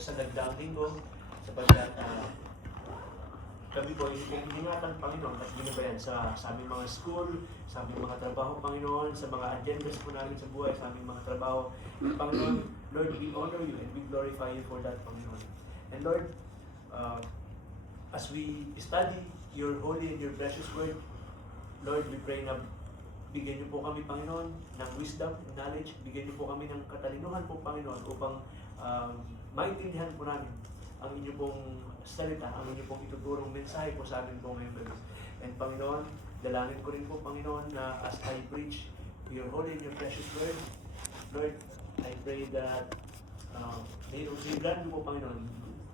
sa nagdaang linggo sapagkat kami po ingatan Panginoon at ginabayan sa aming mga school, sa aming mga trabaho, Panginoon, sa mga agendas po namin sa buhay, sa aming mga trabaho. Panginoon, Lord, we honor you and we glorify you for that, Panginoon. And Lord, as we study your holy and your precious word, Lord, we pray na bigyan niyo po kami, Panginoon, ng wisdom, knowledge, bigyan niyo po kami ng katalinuhan po, Panginoon, upang maintindihan po namin ang inyo pong salita, ang inyo pong ituturong mensahe po sa amin po ngayong gabi. And Panginoon, dalangin ko rin po, Panginoon, na as I preach your holy and your precious word, Lord, I pray that may grant mo po, Panginoon,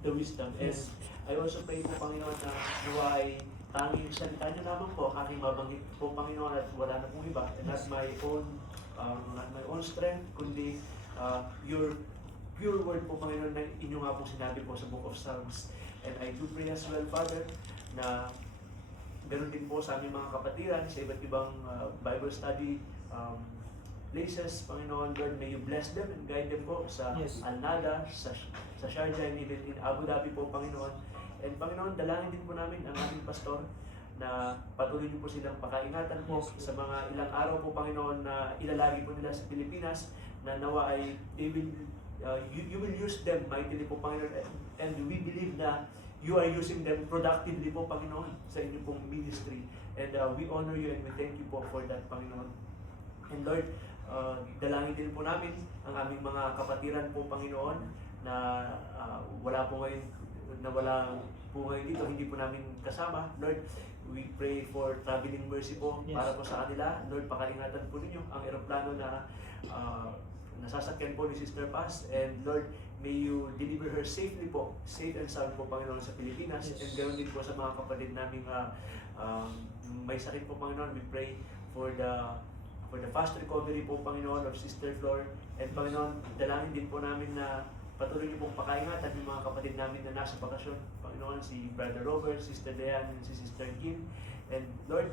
the wisdom. And I also pray po, Panginoon, na naway tanging salita niyo naman po, aking mabanggit po, Panginoon, at wala na pong iba. And not my own strength, kundi your pure word po, Panginoon, na inyo nga pong sinabi po sa Book of Psalms. And I do pray as well, Father, na ganoon din po sa aming mga kapatiran sa iba't ibang Bible study places, Panginoon, Lord, may you bless them and guide them po sa Al-Nada, sa Sharjah, and even in Abu Dhabi po, Panginoon. And Panginoon, dalangin din po namin ang aming pastor na patuloy niyo po silang pakaingatan po sa mga ilang araw po, Panginoon, na ilalagi po nila sa Pilipinas, na nawa ay they will you will use them mightily po, Panginoon, and we believe na you are using them productively po, Panginoon, sa inyong pong ministry. And we honor you and we thank you po for that, Panginoon. And Lord, dalangin din po namin ang aming mga kapatiran po, Panginoon, na wala po ngayon dito, hindi po namin kasama. Lord, we pray for traveling mercy po para po sa kanila. Lord, pakaingatan po ninyo ang eroplano na nasasakyan po ni Sister Paz, and Lord, may you deliver her safely po, safe and sound po, Panginoon, sa Pilipinas. And ganoon din po sa mga kapatid namin may sakit po, Panginoon. We pray for the fast recovery po, Panginoon, of Sister Flor. And Panginoon, dalangin din po namin na patuloy niyo pong pakaingatan yung mga kapatid namin na nasa bakasyon, Panginoon, si Brother Robert, Sister Dean, and si Sister Kim. And Lord,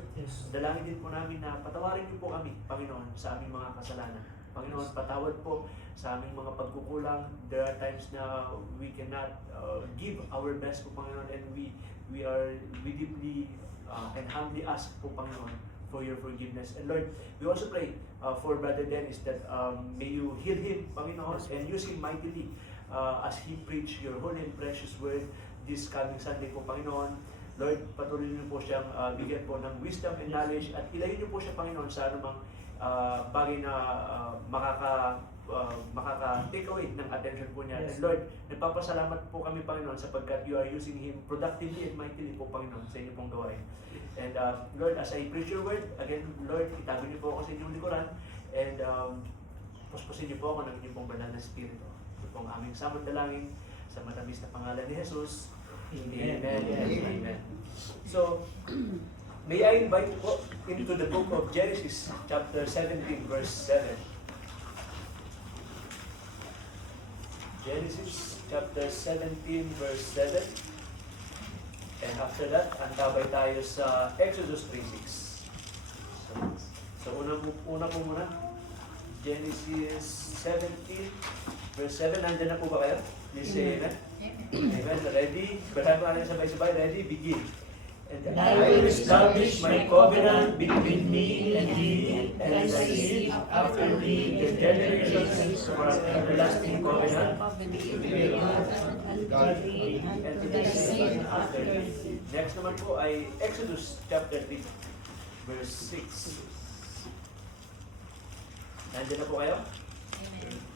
dalangin din po namin na patawarin niyo po kami, Panginoon, sa aming mga kasalanan. Panginoon, patawad po sa aming mga pagkukulang. There are times na we cannot give our best po, Panginoon, and we deeply and humbly ask po, Panginoon, for your forgiveness. And Lord, we also pray for Brother Dennis that may you heal him, Panginoon, and use him mightily as he preach your holy and precious word this coming Sunday po, Panginoon. Lord, patuloy niyo po siyang bigyan po ng wisdom and knowledge, at ilayin niyo po siya, Panginoon, sa anumang bagay na makaka-take away ng attention po niya. And Lord, nagpapasalamat po kami, Panginoon, sapagkat you are using him productively and mightily po, Panginoon, sa inyo pong gawain. And Lord, as I preach your word, again, Lord, itago niyo po ako sa inyong likuran, and puspusin niyo po ako ng inyong pong banal na spirito. Ito pong aming samot dalangin sa matamis na pangalan ni Jesus. Amen. Amen. So, may I invite you po into the book of Genesis, chapter 17, verse 7. Genesis, chapter 17, verse 7. And after that, antabay tayo sa Exodus 3:6. So una po muna, Genesis 17, verse 7. Nandiyan na po ba kayo? Please say amen. Amen. Ready? Basahin ko natin sabay-sabay. Ready? Begin. And I will establish my covenant between me and thee and thy seed after thee, the generations for an everlasting covenant to be God and to thy seed after thee. Next naman po ay Exodus chapter 3, verse 6. Nandiyan na po kayo?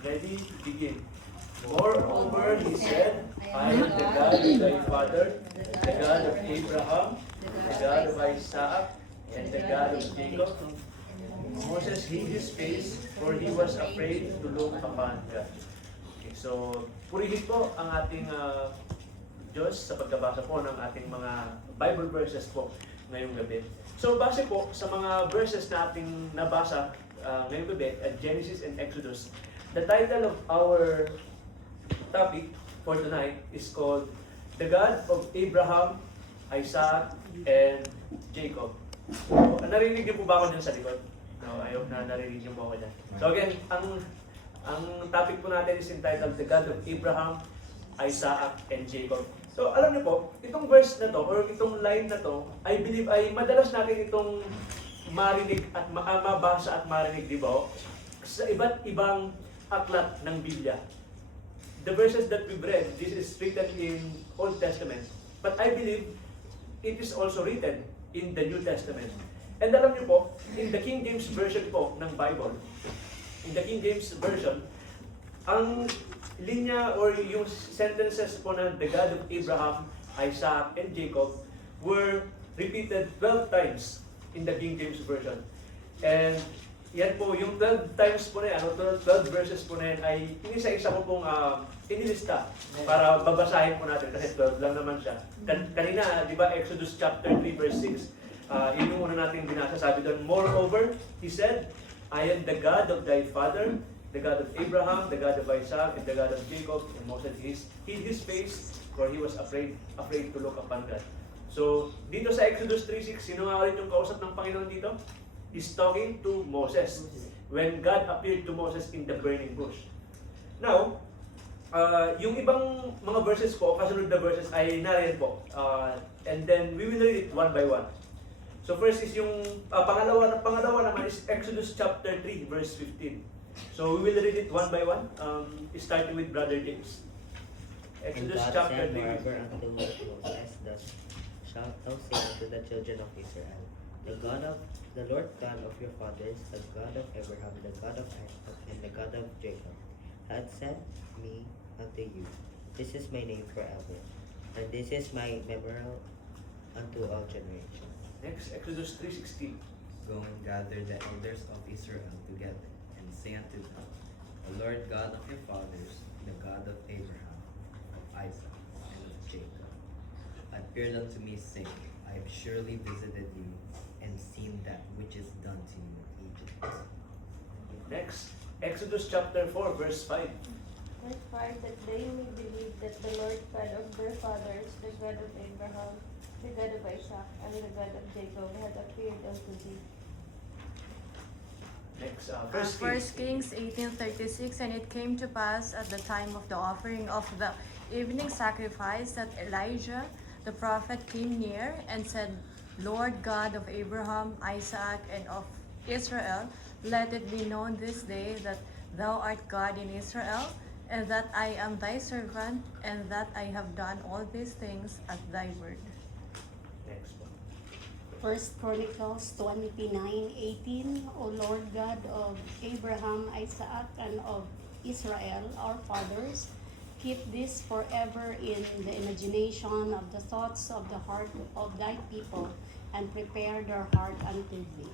Ready? Begin. Moreover, he said, I am the God of thy father, the God of Abraham, the God of Isaac, and the God of Jacob. Moses hid his face, for he was afraid to look upon God. Okay, so, purihin po ang ating Diyos sa pagkabasa po ng ating mga Bible verses po ngayong gabi. So, base po sa mga verses na ating nabasa ngayong gabi at Genesis and Exodus, the title of our topic for tonight is called The God of Abraham, Isaac, and Jacob. So, narinig niyo po ba ako dyan sa likod? No, I hope na narinig niyo po ako dyan. So again, ang topic po natin is entitled The God of Abraham, Isaac, and Jacob. So alam niyo po, itong verse na to, or itong line na to, I believe ay madalas natin itong marinig at mabasa at marinig, di ba? Sa iba't ibang aklat ng Biblia. The verses that we've read, this is written in Old Testament. But I believe it is also written in the New Testament. And alam niyo po, in the King James Version po ng Bible, in the King James Version, ang linya or yung sentences po na the God of Abraham, Isaac, and Jacob were repeated 12 times in the King James Version. And yan po, yung 12 times po na yan, 12 verses po na yan ay inisa-isa ko pong inilista para babasahin po natin kasi 12 lang naman siya. Kanina, di ba, Exodus chapter 3 verse 6, yun yung una natin binasa, sabi doon, moreover, he said, I am the God of thy father, the God of Abraham, the God of Isaac, and the God of Jacob. And Moses hid his face, for he was afraid to look upon God. So, dito sa Exodus 3:6, sino nga ulit yung kausap ng Panginoon dito? He's talking to Moses when God appeared to Moses in the burning bush. Now, yung ibang mga verses po, kasunod na verses ay nariyan po. And then, we will read it one by one. So, first is yung pangalawa naman is Exodus chapter 3, verse 15. So, we will read it one by one, starting with Brother James. Exodus chapter 3. Moreover unto Moses, thus shalt thou say unto the children of Israel, the Lord God of your fathers, the God of Abraham, the God of Isaac, and the God of Jacob, hath sent me unto you. This is my name forever, and this is my memorial unto all generations. Next, Exodus 3:16. Go and gather the elders of Israel together, and say unto them, the Lord God of your fathers, the God of Abraham, of Isaac, and of Jacob, appeared unto me, saying, I have surely visited you, and seen that which is done to you in Egypt. Next, Exodus chapter 4, verse 5. Verse 5, that they may believe that the Lord God of their fathers, the God of Abraham, the God of Isaac, and the God of Jacob, had appeared unto thee. Next, First Kings 18:36, and it came to pass at the time of the offering of the evening sacrifice that Elijah the prophet came near and said, Lord God of Abraham, Isaac, and of Israel, let it be known this day that thou art God in Israel, and that I am thy servant, and that I have done all these things at thy word. Next one. 1 Chronicles 29:18, O Lord God of Abraham, Isaac, and of Israel, our fathers, keep this forever in the imagination of the thoughts of the heart of thy people, and prepare their heart unto thee.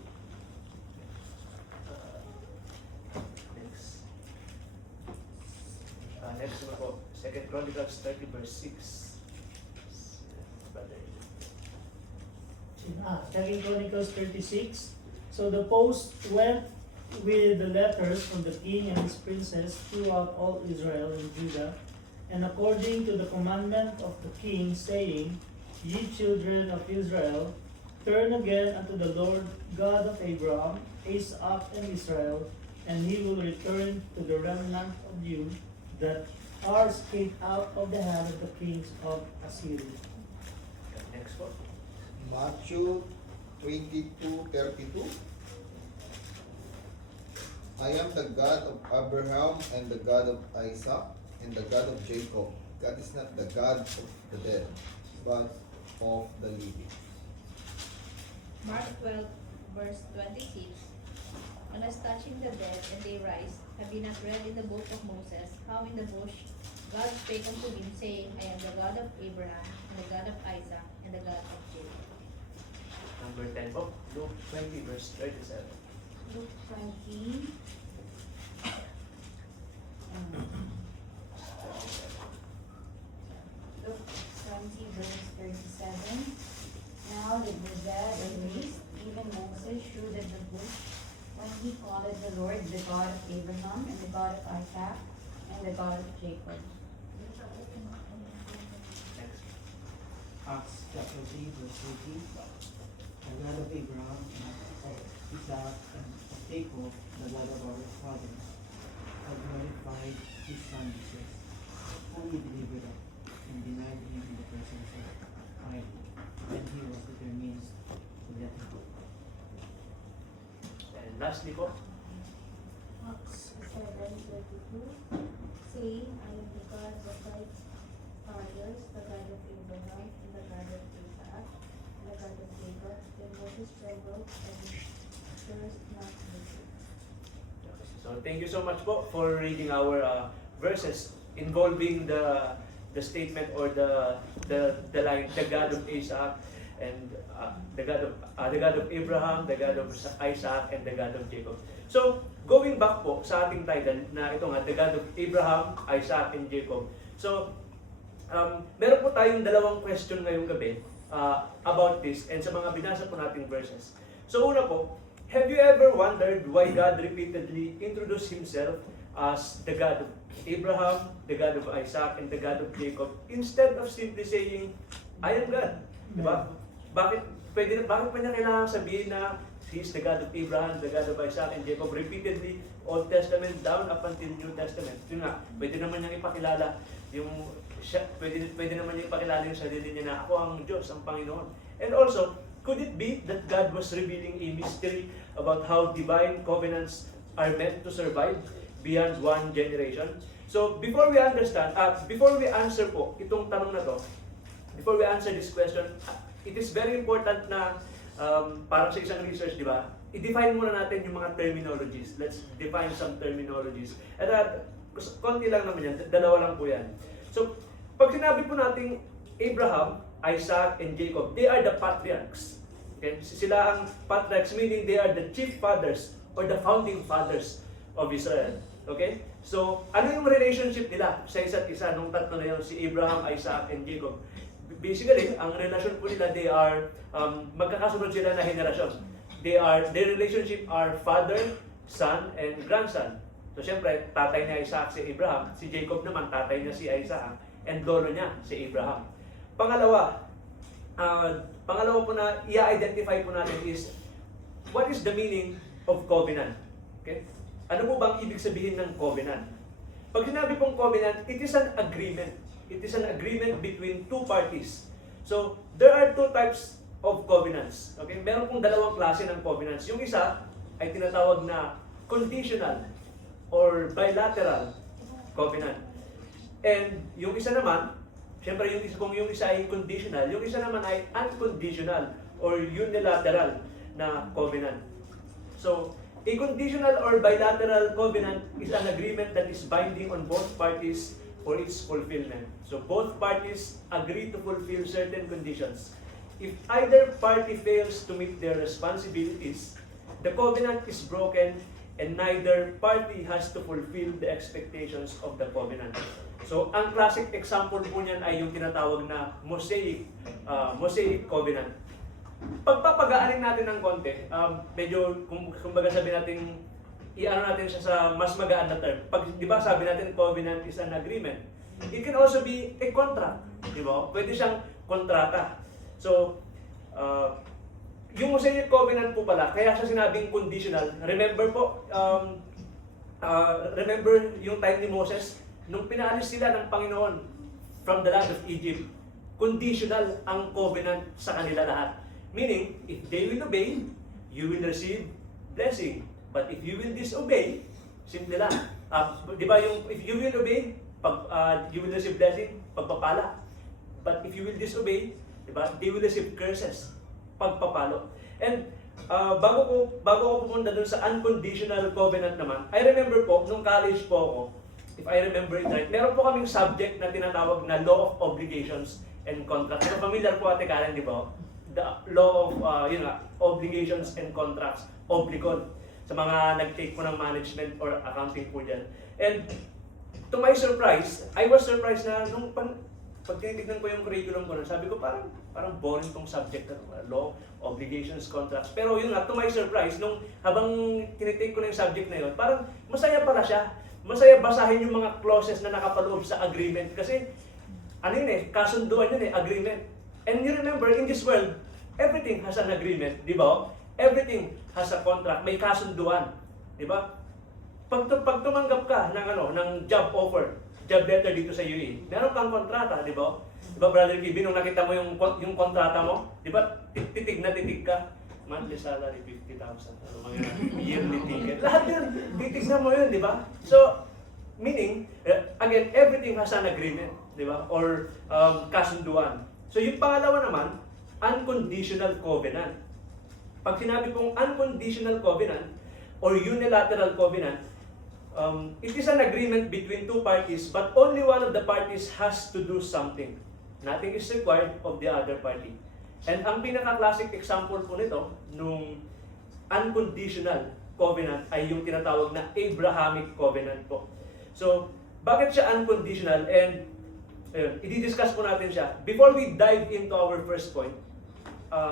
Next. Next one po, 2 Chronicles 30 verse 6. Brother. 2 Chronicles 36. So the post went with the letters from the king and his princes throughout all Israel and Judah, and according to the commandment of the king, saying, Ye children of Israel, turn again unto the Lord God of Abraham, Isaac, and Israel, and he will return to the remnant of you that are escaped out of the hand of the kings of Assyria. Next one. Matthew 22:32. I am the God of Abraham and the God of Isaac and the God of Jacob. God is not the God of the dead, but of the living. Mark 12, verse 26. And as touching the dead and they rise, have you not read in the book of Moses how in the bush God spake unto him, saying, I am the God of Abraham, and the God of Isaac, and the God of Jacob. Number 10 po, Luke 20 verse 37. Luke 20. Luke 20, verse 37. Now that the dead are raised, even Moses shewed at the bush, when he called the Lord the God of Abraham, and the God of Isaac, and the God of Jacob. Next. Acts chapter 3, verse 18. The God of Abraham, and of Isaac, and of Jacob, the God of our fathers, have glorified his Son Jesus, whom he delivered up finally, when he was determined to let him go. And lastly po, Acts 7:22, saying, I am the God of thy fathers, the God of Abraham, and the God of Isaac, and the God of Jacob. Then Moses trembled and durst not listen. so thank you so much po for reading our verses involving the statement or the line, the God of Isaac and the God of Abraham, the God of Isaac, and the God of Jacob. So, going back po sa ating title na ito nga, the God of Abraham, Isaac, and Jacob. So, meron po tayong dalawang question ngayong gabi about this and sa mga binasa po nating verses. So, una po, have you ever wondered why God repeatedly introduced Himself as the God of Abraham, the God of Isaac, and the God of Jacob instead of simply saying, I am God? Diba? Bakit pa niya kailangan sabihin na He is the God of Abraham, the God of Isaac, and Jacob repeatedly, Old Testament down up until New Testament? Yun nga, pwede naman niyang ipakilala pwede naman niyang ipakilala yung sarili niya na ako ang Diyos, ang Panginoon. And also, could it be that God was revealing a mystery about how divine covenants are meant to survive beyond one generation? So, before we answer po itong tanong na to, before we answer this question, it is very important na parang sa isang research, di ba? I-define muna natin yung mga terminologies. Let's define some terminologies. At konti lang naman yan, dalawa lang po yan. So, pag sinabi po nating Abraham, Isaac, and Jacob, they are the patriarchs. Okay? Sila ang patriarchs, meaning they are the chief fathers or the founding fathers of Israel. Okay? So, ano yung relationship nila sa isa't isa nung tatlo na yun, si Abraham, Isaac, and Jacob? Basically, ang relasyon po nila, they are, magkakasunod sila na henerasyon. Their relationship are father, son, and grandson. So, syempre, tatay niya Isaac si Abraham, si Jacob naman, tatay niya si Isaac, and lolo niya si Abraham. Pangalawa po na i-identify po natin is, what is the meaning of covenant? Okay? Ano po bang ibig sabihin ng covenant? Pag sinabi pong covenant, it is an agreement. It is an agreement between two parties. So, there are two types of covenants. Okay? Meron pong dalawang klase ng covenants. Yung isa ay tinatawag na conditional or bilateral covenant. And yung isa naman, syempre kung yung isa ay conditional, yung isa naman ay unconditional or unilateral na covenant. So, a conditional or bilateral covenant is an agreement that is binding on both parties for its fulfillment. So, both parties agree to fulfill certain conditions. If either party fails to meet their responsibilities, the covenant is broken and neither party has to fulfill the expectations of the covenant. So, ang classic example po niyan ay yung tinatawag na Mosaic covenant. Pagpapagaanin natin ng konti, medyo, kumbaga sabi natin, i-ano natin siya sa mas magaan na term. Di ba sabi natin covenant is an agreement. It can also be a contract. Di ba? Pwede siyang kontrata. So, yung Mosaic covenant po pala, kaya siya sinabing conditional. Remember po, remember yung time ni Moses, nung pinaalis sila ng Panginoon from the land of Egypt, conditional ang covenant sa kanila lahat. Meaning, if they will obey, you will receive blessing. But if you will disobey, simple lang. Di ba yung if you will obey, you will receive blessing, pagpapala. But if you will disobey, di ba, they will receive curses, pagpapalo. And bago ko pumunta dun sa unconditional covenant naman, I remember po, nung college po ako, if I remember it right, meron po kaming subject na tinatawag na Law of Obligations and Contracts. So, familiar po Ate Karen, di ba? The Law of Obligations and Contracts, Oblicon. Sa mga nag-take po ng management or accounting po dyan. And to my surprise, I was surprised na nung pag tinitignan ko yung curriculum ko, sabi ko parang boring tong subject na law, obligations, contracts. Pero yun nga, to my surprise, nung habang tinitake ko na yung subject na yun, parang masaya pala siya. Masaya basahin yung mga clauses na nakapaloob sa agreement. Kasi, kasunduan yun agreement. And you remember, in this world, everything has an agreement, di ba? Everything has a contract, may kasunduan, di ba? Pag tumanggap ka ng job offer, job letter dito sa UAE, meron kang kontrata, di ba? Di ba, Brother Kevin, nung nakita mo yung kontrata mo, di ba, titig na titig ka. Monthly salary, 50,000. Ano mga yearly ticket. Lahat yun, titignan mo yun, di ba? So, meaning, again, everything has an agreement, di ba? Or kasunduan. So, yung pangalawa naman, unconditional covenant. Pag sinabi pong unconditional covenant or unilateral covenant, it is an agreement between two parties, but only one of the parties has to do something. Nothing is required of the other party. And ang pinaka-classic example po nito, nung unconditional covenant, ay yung tinatawag na Abrahamic covenant po. So, bakit siya unconditional? And i-discuss po natin siya. Before we dive into our first point,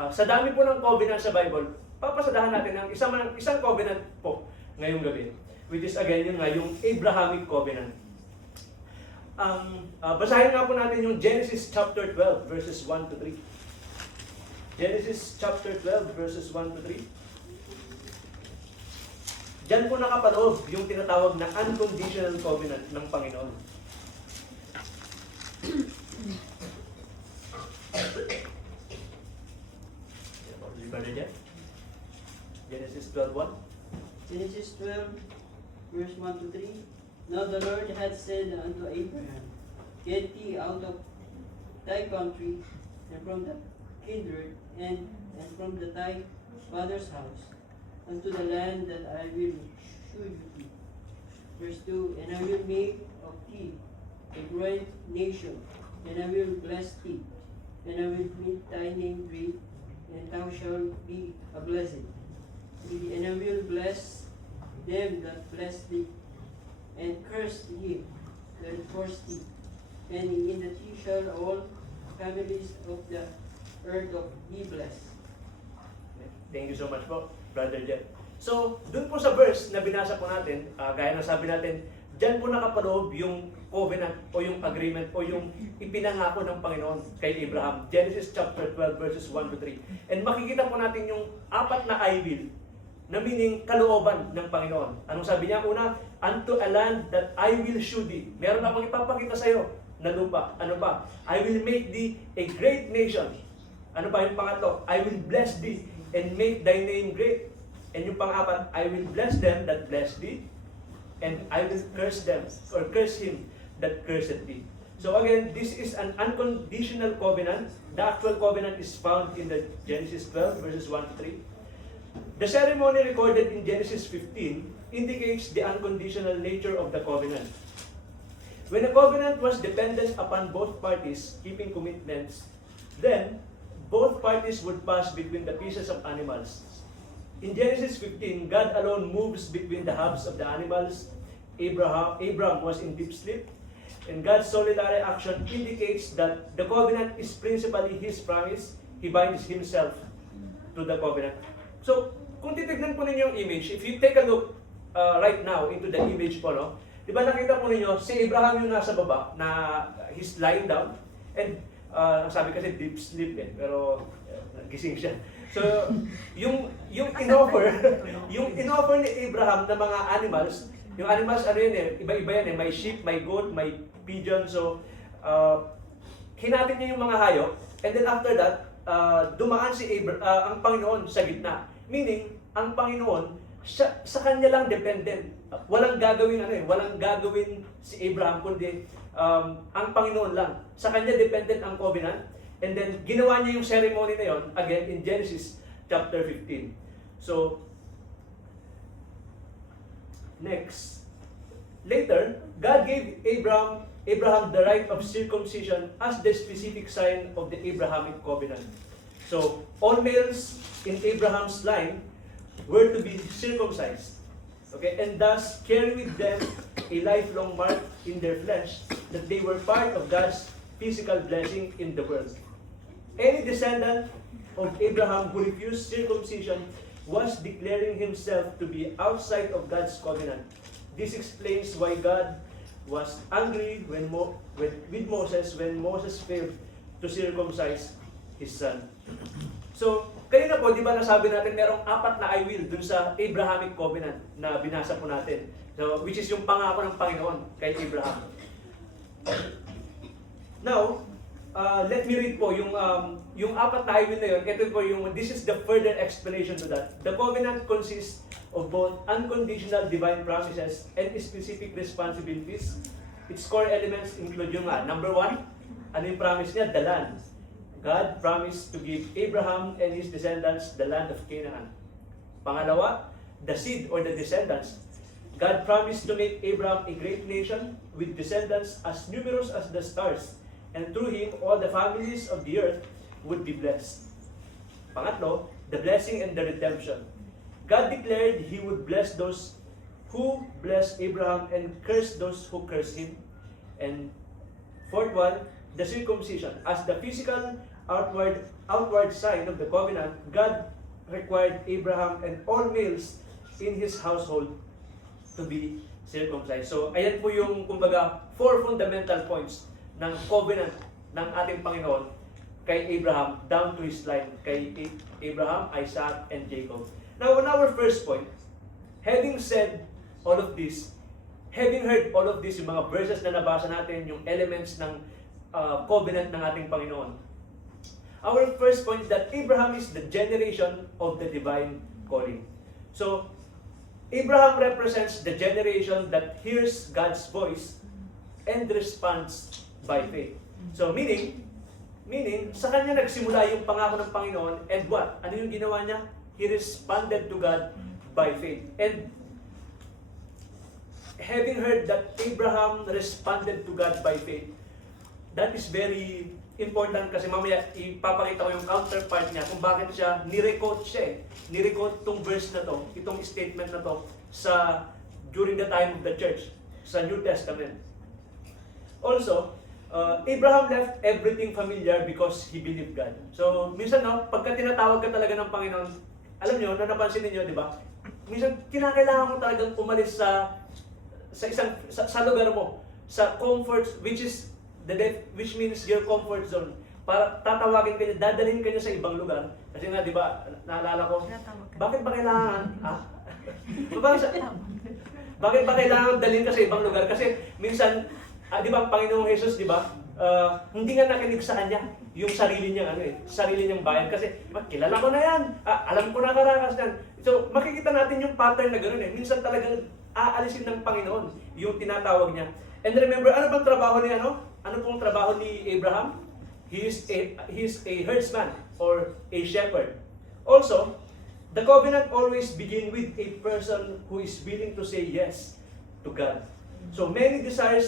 sa dami po ng covenant sa Bible, papasadahan natin ang isang covenant po ngayong gabi. Which is again yung Abrahamic covenant. Basahin nga po natin yung Genesis chapter 12 verses 1 to 3. Genesis chapter 12 verses 1 to 3. Diyan po nakapaloob yung tinatawag na unconditional covenant ng Panginoon. Genesis 12:1. Genesis 12, verse 1 to 3. Now the Lord had said unto Abraham, Get thee out of thy country, and from the kindred, and from thy father's house, unto the land that I will shew thee. Verse 2, And I will make of thee a great nation, and I will bless thee, and I will make thy name great, and thou shalt be a blessing. And I will bless them that bless thee, and curse him that curse thee. And in thee shall all families of the earth be blessed. Thank you so much po, Brother Jeff. So, dun po sa verse na binasa po natin, gaya ng sabi natin, dyan po nakapaloob yung covenant o yung agreement o yung ipinangako ng Panginoon kay Abraham. Genesis chapter 12 verses 1 to 3. And makikita po natin yung apat na I will, na meaning kalooban ng Panginoon. Anong sabi niya? Una, unto a land that I will shew thee. Meron akong ipapakita sa iyo na lupa. Ano ba? I will make thee a great nation. Ano ba yung pangatlo? I will bless thee and make thy name great. And yung pang-apat, I will bless them that bless thee, and I will curse them, or curse him that curseth thee. So again, this is an unconditional covenant. The actual covenant is found in the Genesis 12 verses 1 to 3. The ceremony recorded in Genesis 15 indicates the unconditional nature of the covenant. When a covenant was dependent upon both parties keeping commitments, then both parties would pass between the pieces of animals. In Genesis 15, God alone moves between the halves of the animals. Abraham was in deep sleep, and God's solitary action indicates that the covenant is principally His promise. He binds Himself to the covenant. So, kung titignan po ninyo yung image, if you take a look right now into the image po, no? Di ba nakita po ninyo, si Abraham yung nasa baba, na he's lying down, and sabi kasi deep sleep pero gising siya. So, yung inoffer ni Abraham na mga animals, yung animals ano yun iba-iba yan may sheep, may goat, may pigeon. So, hinatid niya yung mga hayop, and then after that, dumaan ang Panginoon sa gitna. Meaning, ang Panginoon, sa kanya lang dependent. Walang gagawin si Abraham, kundi ang Panginoon lang. Sa kanya dependent ang covenant. And then, ginawa niya yung ceremony na yon again in Genesis chapter 15. So, next. Later, God gave Abraham the right of circumcision as the specific sign of the Abrahamic covenant. So, all males in Abraham's line were to be circumcised. Okay, and thus carry with them a lifelong mark in their flesh that they were part of God's physical blessing in the world. Any descendant of Abraham who refused circumcision was declaring himself to be outside of God's covenant. This explains why God was angry with Moses when Moses failed to circumcise his son. So, kanina po, di ba nasabi natin merong apat na I will dun sa Abrahamic covenant na binasa po natin. So, which is yung pangako ng Panginoon kay Abraham. Now, let me read po yung apat na I will na yun. Ito po this is the further explanation to that. The covenant consists of both unconditional divine promises and specific responsibilities. Its core elements include yung number 1, ano yung promise niya? The land. God promised to give Abraham and his descendants the land of Canaan. Pangalawa, the seed or the descendants. God promised to make Abraham a great nation with descendants as numerous as the stars, and through him all the families of the earth would be blessed. Pangatlo, the blessing and the redemption. God declared He would bless those who bless Abraham and curse those who curse him. And fourth one, the circumcision. As the physical outward sign of the covenant, God required Abraham and all males in his household to be circumcised. So, ayan po yung, kumbaga, 4 fundamental points ng covenant ng ating Panginoon kay Abraham down to his line, kay Abraham, Isaac, and Jacob. Now, on our first point, having said all of this, having heard all of this, yung mga verses na nabasa natin, yung elements ng covenant ng ating Panginoon, our first point is that Abraham is the generation of the divine calling. So, Abraham represents the generation that hears God's voice and responds by faith. So, meaning, sa kanya nagsimula yung pangako ng Panginoon, and what? Ano yung ginawa niya? He responded to God by faith. And having heard that Abraham responded to God by faith, that is very important kasi mamaya ipapakita ko yung counterpart niya kung bakit siya nirequote siya. Nirequote tong verse na to, itong statement na to sa during the time of the church sa New Testament. Also, Abraham left everything familiar because he believed God. So, minsan pagka tinatawag ka talaga ng Panginoon, alam niyo, napansin niyo, di ba? Minsan kinakailangan mo talagang umalis sa lugar mo, sa comfort, which means your comfort zone. Para tatawagin ka niya, dadalhin ka niya sa ibang lugar. Kasi nga, di ba, naalala ko, bakit ba kailangan, bakit ba kailangan dalhin ka sa ibang lugar? Kasi minsan, di ba, Panginoong Jesus, di ba, hindi nga nakinig sa kanya yung sarili niyang sarili niyang bayan kasi kilala ko na yan, alam ko na karakas yan. So makikita natin yung pattern na ganoon minsan talagang aalisin ng Panginoon yung tinatawag niya. And remember, ano bang trabaho ni ano pong trabaho ni Abraham? He is a herdsman or a shepherd. Also, the covenant always begin with a person who is willing to say yes to God. So many desire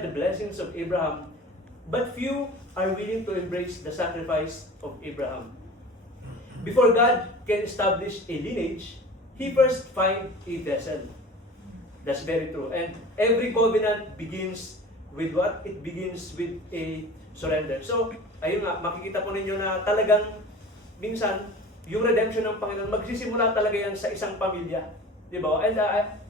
the blessings of Abraham, but few are willing to embrace the sacrifice of Abraham. Before God can establish a lineage, He first finds a vessel. That's very true. And every covenant begins with what? It begins with a surrender. So, ayun nga, makikita po ninyo na talagang minsan, yung redemption ng Panginoon, magsisimula talaga yan sa isang pamilya. Diba? And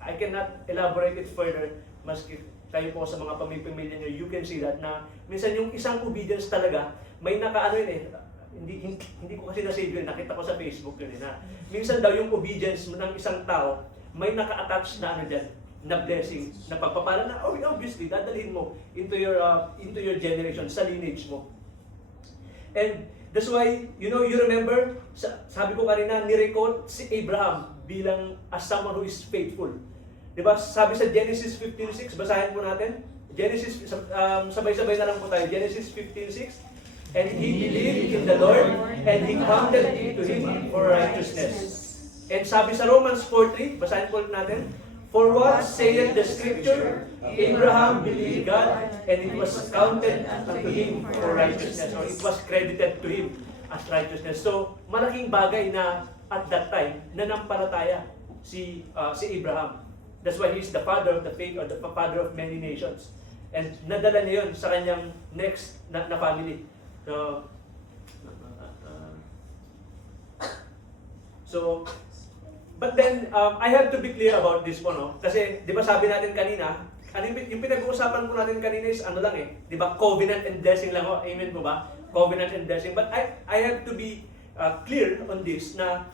I cannot elaborate it further, maski kayo po sa mga pamilya niyo, you can see that na minsan yung isang obedience talaga, may nakaano yun hindi ko kasi na-save yun, nakita ko sa Facebook yun na minsan daw yung obedience ng isang tao, may naka-attach na dyan, na blessing, na pagpapala na, obviously, dadalhin mo into your generation, sa lineage mo. And that's why, you remember, sabi ko kanina, nirecord si Abraham bilang as someone who is faithful. Diba? Sabi sa Genesis 15:6, basahin po natin. Genesis, sabay-sabay na lang po tayo. Genesis 15:6. And he believed in the Lord, and he counted it to him for righteousness. And sabi sa Romans 4:3, basahin po natin. For what saith the scripture? Abraham believed God, and it was counted unto him for righteousness, or it was credited to him as righteousness. So, malaking bagay na at that time, nanampalataya si Abraham. That's why he's the father of the faith, or the father of many nations. And nadala niya yun sa kanyang next na family. So, but then, I have to be clear about this po, no? Kasi, di ba sabi natin kanina, yung pinag-uusapan po natin kanina is di ba, covenant and blessing lang ho. Amen po ba? Covenant and blessing. But I have to be clear on this na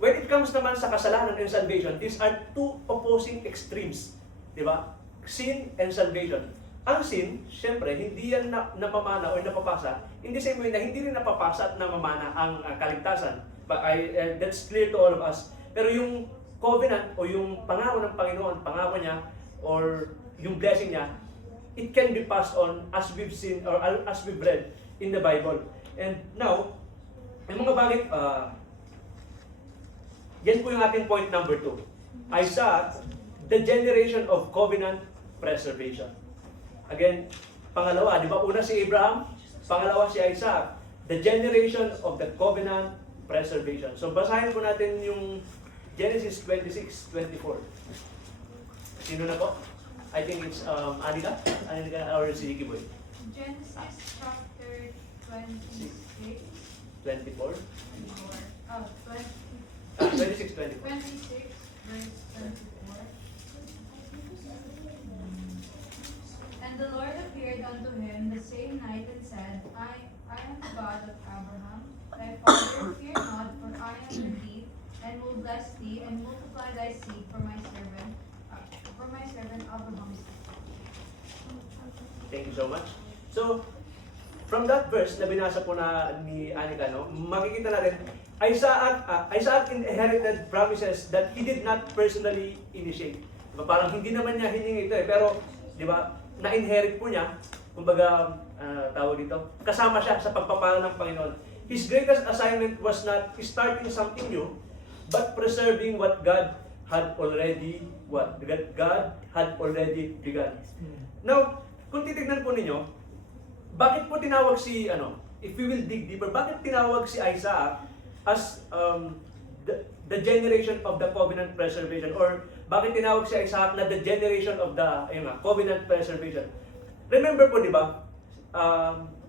when it comes naman sa kasalanan and salvation, these are two opposing extremes. Di ba? Sin and salvation. ang sin, syempre, hindi yan napamana o napapasa. In the same way na hindi rin napapasa at namamana ang kaligtasan. But that's clear to all of us. Pero yung covenant o yung pangako ng Panginoon, pangako niya, or yung blessing niya, it can be passed on as we've seen or as we've read in the Bible. And now, yung mga bagay, yan po yung ating point number 2. Isaac, the generation of covenant preservation. Again, pangalawa, di ba una si Abraham, pangalawa si Isaac, the generation of the covenant preservation. So basahin po natin yung Genesis 26:24. Sino na po? I think it's Anika or si Ricky Boy. Genesis chapter 26, 24? 26, 26:24. 26, verse 24. And the Lord appeared unto him the same night and said, I am the God of Abraham, thy father, fear not, for I am with thee, and will bless thee, and multiply thy seed for my servant Abraham. Thank you so much. So, from that verse na binasa po na ni Anika, no, makikita natin, Isaac inherited promises that he did not personally initiate. Diba? Parang hindi naman niya hiningi ito pero, di ba, na-inherit po niya, kumbaga, tawag dito, kasama siya sa pagpapala ng Panginoon. His greatest assignment was not starting something new, but preserving what God had already begun. Now, kung titignan po ninyo, bakit po tinawag si, if we will dig deeper, bakit tinawag si Isaac as the generation of the covenant preservation? Or bakit tinawag si Isaac na the generation of the covenant preservation? Remember po, di ba,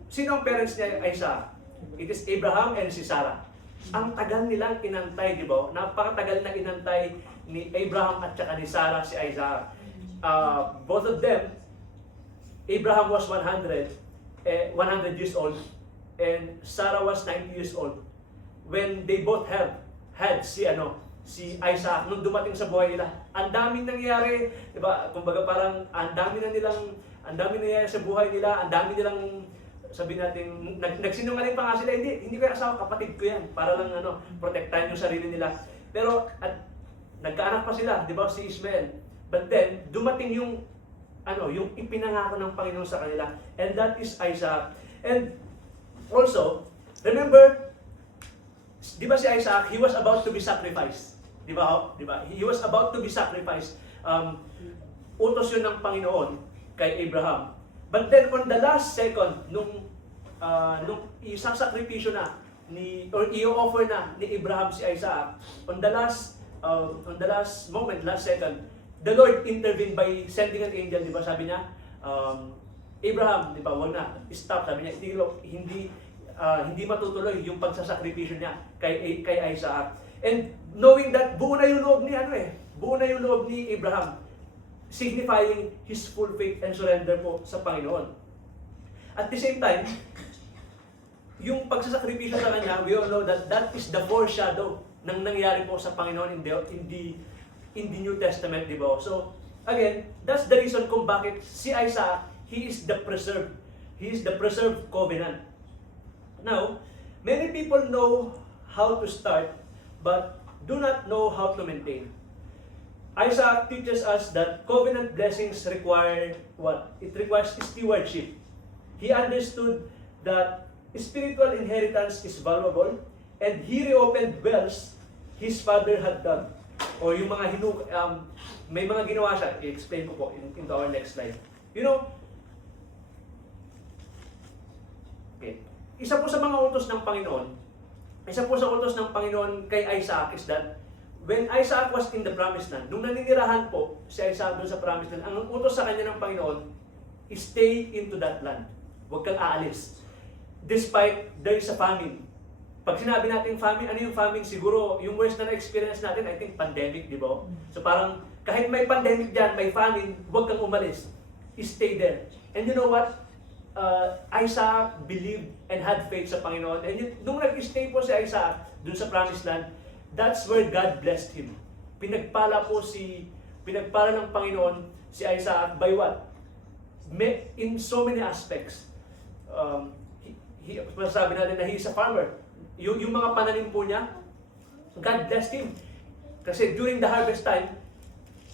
sino ang parents niya Isaac? It is Abraham and si Sarah. Ang tagal nilang inantay, di ba? Napakatagal na inantay ni Abraham at saka ni Sarah si Isaac. Both of them, Abraham was 100 years old and Sarah was 90 years old when they both had si Isaac nung dumating sa buhay nila. Ang daming nangyayari, 'di ba? Kumbaga parang ang dami nangyayari sa buhay nila, ang dami nilang sabi natin nagsinungaling pa nga sila, hindi ko yung asawa, kapatid ko yan para lang protektahan yung sarili nila. Pero at nagkaanak pa sila, 'di ba, si Ismael. But then dumating yung yung ipinangako ng Panginoon sa kanila, and that is Isaac. And also, remember, di ba si Isaac, he was about to be sacrificed. Di ba? He was about to be sacrificed. Utos yun ng Panginoon kay Abraham. But then on the last second, nung isasakripisyo na, or i-offer na ni Abraham si Isaac, on the last moment, last second, the Lord intervened by sending an angel, di ba? Sabi niya, Abraham, di ba, wag na, stop. Sabi niya, hindi matutuloy yung pagsasakripisyo niya kay Isaac. And knowing that buo na yung loob ni Abraham, signifying his full faith and surrender po sa Panginoon. At the same time, yung pagsasakripisyo sa kanya, we all know that is the foreshadow ng nangyari po sa Panginoon in the New Testament, di ba? So, again, that's the reason kung bakit si Isaac, he is the preserved covenant. Now, many people know how to start, but do not know how to maintain. Isaac teaches us that covenant blessings require what? It requires stewardship. He understood that spiritual inheritance is valuable, and he reopened wells his father had dug. O yung mga may mga ginawa siya, i-explain ko po in our next slide. Okay. Isa po sa mga utos ng Panginoon kay Isaac is that when Isaac was in the promised land, nung naninirahan po si Isaac doon sa promised land, ang utos sa kanya ng Panginoon is stay into that land. Huwag kang aalis. Despite there is a famine. Pag sinabi natin famine, ano yung famine? Siguro, yung worst na na-experience natin, I think, pandemic, di ba? So parang, kahit may pandemic dyan, may famine, huwag kang umalis. Stay there. And you know what? Isaac believed and had faith sa Panginoon. And nung nag-stay po si Isaac dun sa promised land, that's where God blessed him. Pinagpala ng Panginoon si Isaac by what? in so many aspects. Masasabi natin na he is a farmer. Yung mga pananim po niya, God blessed him. Kasi during the harvest time,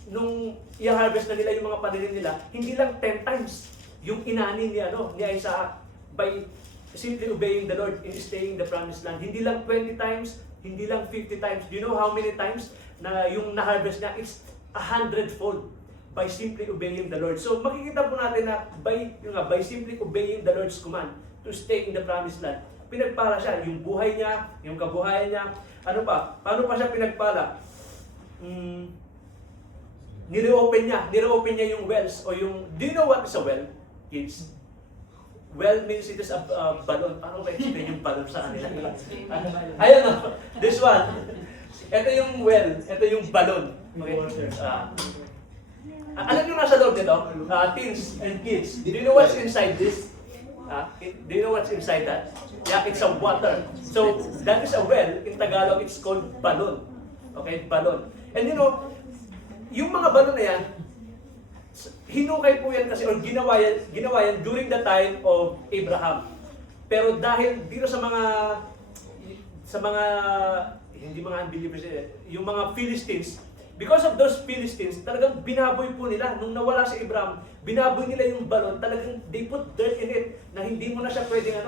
nung i-harvest na nila yung mga pananim nila, hindi lang 10 times yung inani ni Isaac by simply obeying the Lord in staying in the promised land. Hindi lang 20 times, hindi lang 50 times. Do you know how many times na yung na-harvest niya? It's 100-fold by simply obeying the Lord. So makikita po natin na by simply obeying the Lord's command to stay in the promised land, pinagpala siya. Yung buhay niya, yung kabuhayan niya. Ano pa? Paano pa siya pinagpala? Nireopen niya yung wells o yung, do you know what is a well, kids? Well means it is a balon. Paano ba explain yung balon sa kanila? Ayan o, this one. Ito yung well, ito yung balon. Okay? Alam nyo nasa loob nito? Teens and kids, do you know what's inside this? Do you know what's inside that? Yeah, it's a water. So, that is a well. In Tagalog, it's called balon. Okay, balon. And you know, yung mga balon na yan, hinukay po yan kasi, or ginawa yan during the time of Abraham. Pero dahil dito sa mga hindi mga unbelievers, yung mga Philistines, because of those Philistines, talagang binaboy po nila. Nung nawala si Abraham, binaboy nila yung balon, talagang they put dirt in it, na hindi mo na siya pwedeng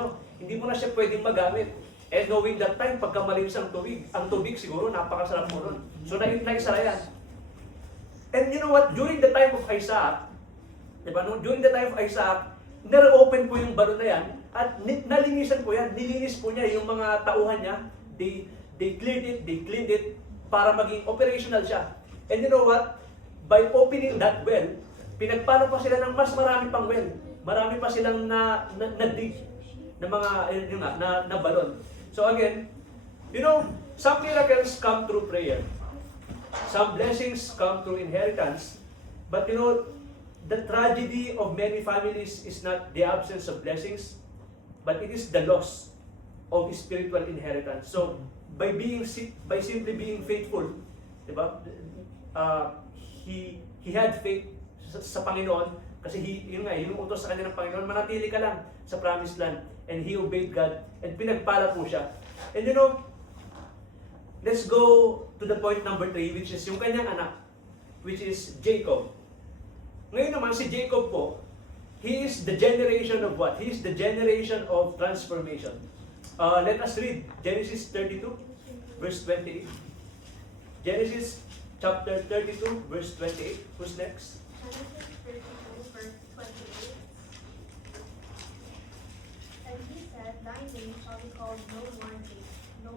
magamit. And knowing that time, pagka malinis ang tubig siguro, napakasarap mo nun. So, naisara yan. And you know what? During the time of Isaac, diba? During the time of Isaac, nare-open po yung balon na yan, at nalinisan po yan. Nilinis po niya yung mga tauhan niya. They cleaned it, para maging operational siya. And you know what? By opening that well, pinagpalo pa sila ng mas marami pang well. Marami pa silang na-dig na mga, na balon. So again, you know, some miracles come through prayer. Some blessings come through inheritance. But you know, the tragedy of many families is not the absence of blessings, but it is the loss of spiritual inheritance. So, by simply being faithful, diba? He had faith sa Panginoon kasi yun utos sa kanya ng Panginoon, manatili ka lang sa promised land, and he obeyed God and pinagpala po siya. And you know, let's go to the point number 3, which is yung kanyang anak, which is Jacob. Ngayon naman si Jacob po, he is the generation of what? He is the generation of transformation. Let us read Genesis 32, verse 28. Genesis chapter 32, verse 28. Who's next? Genesis 32, verse 28. And he said, Thy name shall be called no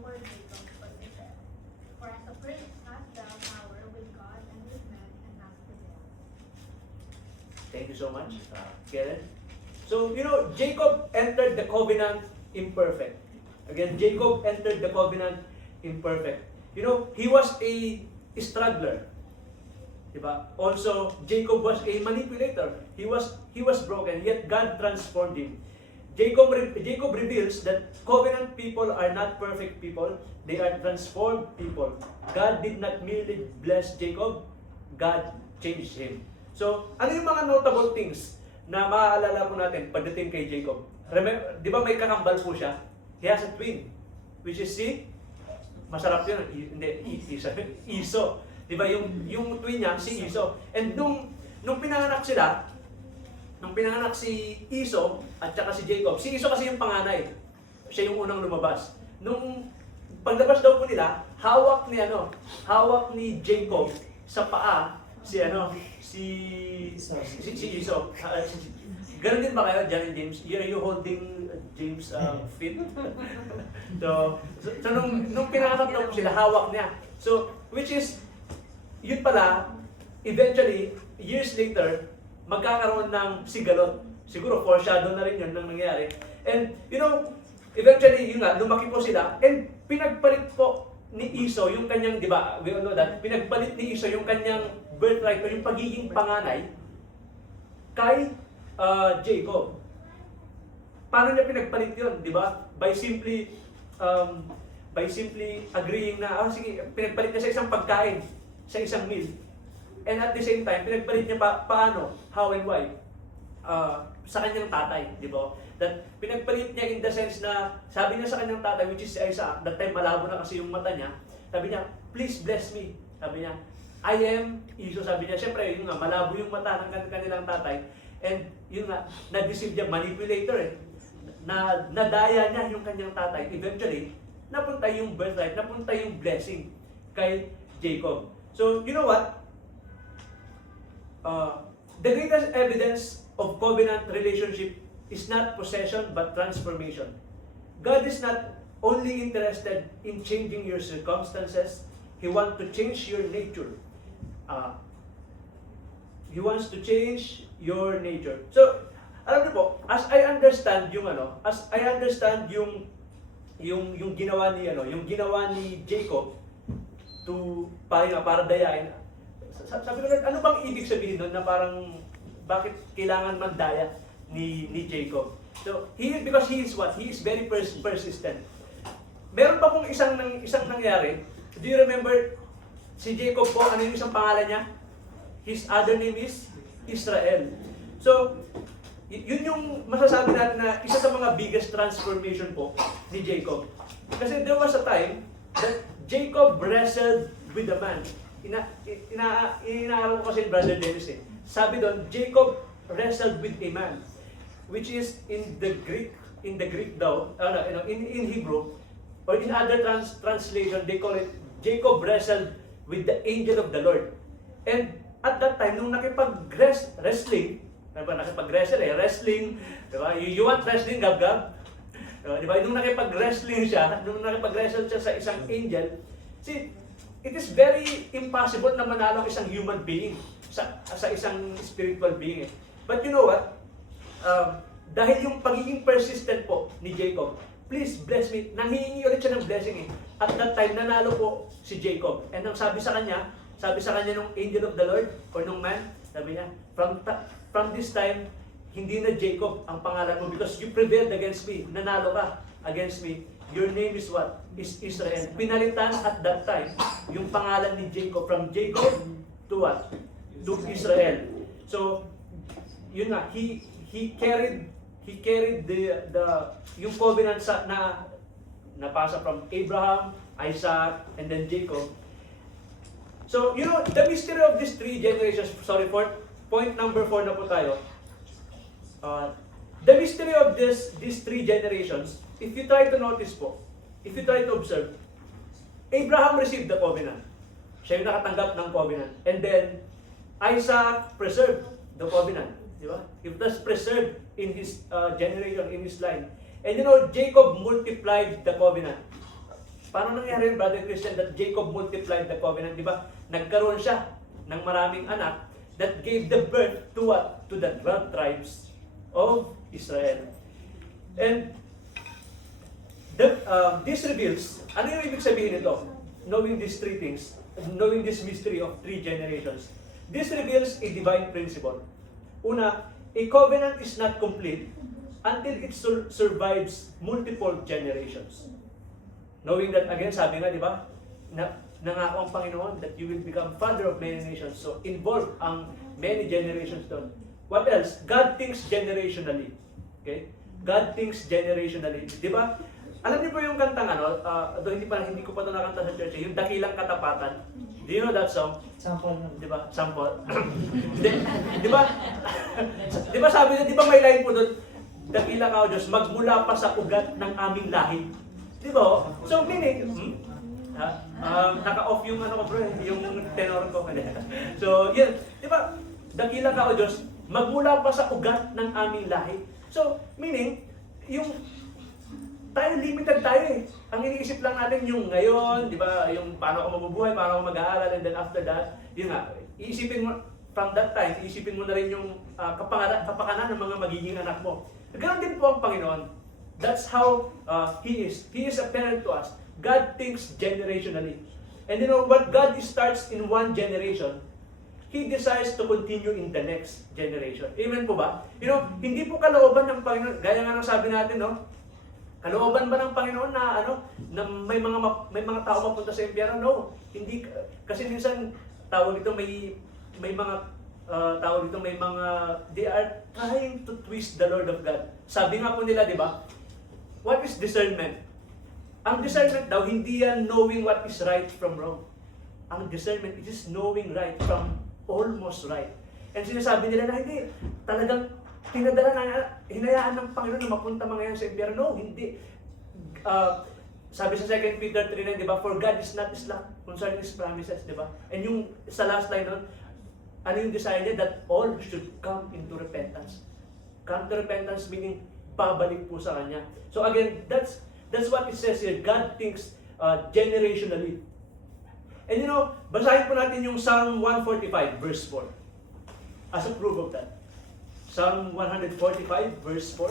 more Jacob, but Israel. For as a prince hast thou power with God and with men, and hast prevailed. Thank you so much, Karen. So, you know, Jacob entered the covenant imperfect. Again, Jacob entered the covenant imperfect. You know, he was a struggler. Diba? Also, Jacob was a manipulator. He was broken, yet God transformed him. Jacob reveals that covenant people are not perfect people. They are transformed people. God did not merely bless Jacob, God changed him. So, ano yung mga notable things na maaalala po natin pagdating kay Jacob? Remember, di ba may kakambal po siya? He has a twin, which is masarap yun, Iso. Di ba yung twin niya, si Iso. And nung pinanganak si Iso at saka si Jacob, si Iso kasi yung panganay. Siya yung unang lumabas. Nung paglabas daw po nila, hawak ni Jacob sa paa si Iso. Ganun din ba kayo, John and James? Are you holding James' feet? so nung pinanganak daw po sila, hawak niya. So, which is, yun pala, eventually, years later, magkakaroon ng sigalot. Siguro, foreshadow na rin yun nang nangyari. And, you know, eventually, yun nga, lumaki po sila, and pinagpalit po ni Iso yung kanyang, di ba, we all know that, pinagpalit ni Iso yung kanyang birthright o yung pagiging panganay kay Jacob. Paano niya pinagpalit yun, di ba? By simply agreeing na, sige, pinagpalit niya sa isang pagkain, sa isang meal. And at the same time, pinagpalit niya paano, how and why. sa kanyang tatay, di ba? That pinagpalit niya in the sense na sabi niya sa kanyang tatay, which is si Isaac, that time malabo na kasi yung mata niya, sabi niya, please bless me. Sabi niya, I am Esau. Sabi niya, syempre, yun nga, malabo yung mata ng kanilang tatay. And yun nga, na-deceive niya, manipulator nadaya niya yung kanyang tatay. Eventually, napunta yung birthright, napunta yung blessing kay Jacob. So, you know what? The greatest evidence of covenant relationship is not possession but transformation. God is not only interested in changing your circumstances, He wants to change your nature. He wants to change your nature. So, alam niyo po, as I understand yung ginawa ni Jacob to para dayain. Sabi ko, ano bang ibig sabihin nun na parang bakit kailangan mandaya ni Jacob? So, because he is what? He is very persistent. Meron pa pong isang nangyari. Do you remember si Jacob po, ano yung isang pangalan niya? His other name is Israel. So, yun yung masasabi natin na isa sa mga biggest transformation po ni Jacob. Kasi there was a time that Jacob wrestled with a man. Inaaral ko kasi Brother Dennis eh. Sabi doon, Jacob wrestled with a man, which is in the Greek daw, in Hebrew, or in other translation, they call it Jacob wrestled with the angel of the Lord. And at that time, nung wrestling, wrestling, diba? You want wrestling, gab-gab? Diba? Nung nakipag-wrestling siya, nakipag-wrestle siya sa isang angel, see, it is very impossible na manalo ang isang human being sa isang spiritual being. But you know what? Dahil yung pagiging persistent po ni Jacob, please bless me, nanghihingi ulit siya ng blessing eh. At that time, nanalo po si Jacob. And ang sabi sa kanya nung angel of the Lord, or nung man, sabi niya, from this time, hindi na Jacob ang pangalan mo because you prevailed against me, nanalo ka against me. Your name is what? Is Israel. Pinalitan at that time yung pangalan ni Jacob from Jacob to what? To Israel. So, yun nga, he carried yung covenant na napasa from Abraham, Isaac, and then Jacob. So, you know, the mystery of these three generations, point number 4 na po tayo. The mystery of these three generations, if you try to notice po, if you try to observe, Abraham received the covenant. Siya yung nakatanggap ng covenant. And then, Isaac preserved the covenant. Di ba? It was preserved in his generation, in his line. And you know, Jacob multiplied the covenant. Paano nangyari yun, Brother Christian, that Jacob multiplied the covenant? Di ba? Nagkaroon siya ng maraming anak that gave the birth to what? To the 12 tribes of Israel. And this reveals, ano yung ibig sabihin nito? Knowing these three things, knowing this mystery of three generations, this reveals a divine principle. Una, a covenant is not complete until it survives multiple generations. Knowing that, again, sabi nga, di ba, nangako ang Panginoon that you will become father of many nations. So, involve ang many generations doon. What else? God thinks generationally. Okay? God thinks generationally. Di ba? Alam niyo po yung kantang hindi ko pa ito nakanta sa church, yung Dakilang Katapatan. Do you know that song? Sample na. Di ba? Sample. Di ba? Di ba sabi niya, di ba may line po doon, dakila ka o Diyos, magmula pa sa ugat ng aming lahi. Di ba? So meaning, naka-off yung yung tenor ko. So, yun. Di ba? Dakila ka o Diyos, magmula pa sa ugat ng aming lahi. So, meaning, limited tayo eh. Ang iniisip lang natin yung ngayon, di ba, yung paano ako mabubuhay, paano ako mag-aaral, and then after that, yun nga, iisipin mo, from that time, iisipin mo na rin yung kapakanan ng mga magiging anak mo. Ganoon din po ang Panginoon. That's how He is. He is a parent to us. God thinks generationally. And you know, what God starts in one generation, He desires to continue in the next generation. Amen po ba? You know, hindi po kalooban ng Panginoon, gaya nga ng sabi natin, no? Kalooban ba ng Panginoon na na may mga tao mapunta sa impyerno? No. Hindi kasi minsan tawag ito may mga tawag dito, may mga, they are trying to twist the Lord of God. Sabi nga po nila, di ba? What is discernment? Ang discernment daw, hindi yan knowing what is right from wrong. Ang discernment is knowing right from almost right. And sinasabi nila na hindi, talagang tinadala na, hinayaan ng Panginoon na mapunta mga yan sa impyerno. No, hindi. Sabi sa 2 Peter 3:9, di ba? For God is not slack concerning His promises, di ba? And yung sa last line nun, ano yung desire niya? That all should come into repentance. Come to repentance meaning babalik po sa Kanya. So again, that's what it says here. God thinks generationally. And you know, basahin po natin yung Psalm 145 verse 4 as a proof of that. Psalm 145 verse 4.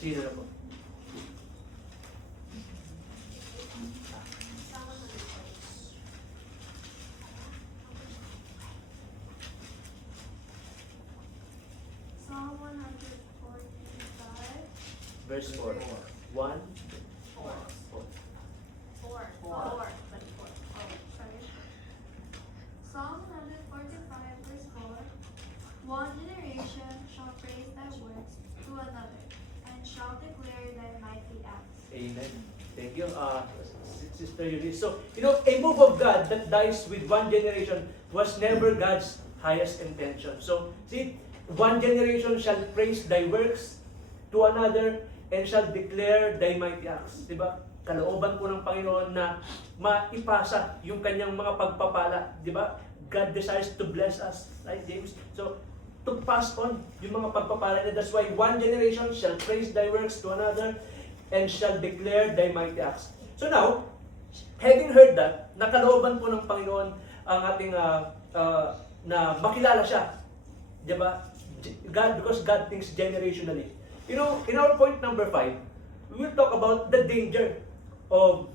Sino na po? Psalm 145. Verse 4. 1. 4. 4. Oh, sorry. Psalm 145 verse 4. One generation shall praise thy works to another, and shall declare thy mighty acts. Amen. Thank you, Sister Eunice. So, you know, a move of God that dies with one generation was never God's highest intention. So, see, one generation shall praise thy works to another and shall declare thy mighty acts. Diba? Kalooban po ng Panginoon na maipasa yung kanyang mga pagpapala. Diba? God desires to bless us. Right, James? So, to pass on yung mga pagpapala niya. That's why one generation shall praise thy works to another and shall declare thy mighty acts. So now, having heard that, nakalooban po ng Panginoon ang ating na makilala siya. Diba? God, because God thinks generationally. You know, in our point number 5, we will talk about the danger of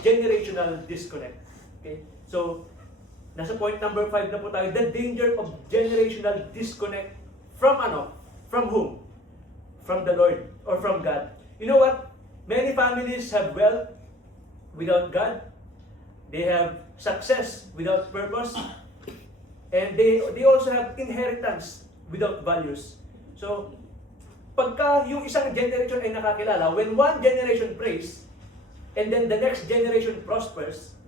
generational disconnect. Okay? So, nasa point number 5 na po tayo, the danger of generational disconnect from ano? From whom? From the Lord or from God. You know what? Many families have wealth without God. They have success without purpose. And they also have inheritance without values. So, pagka yung isang generation ay nakakilala, when one generation prays, and then the next generation prospers,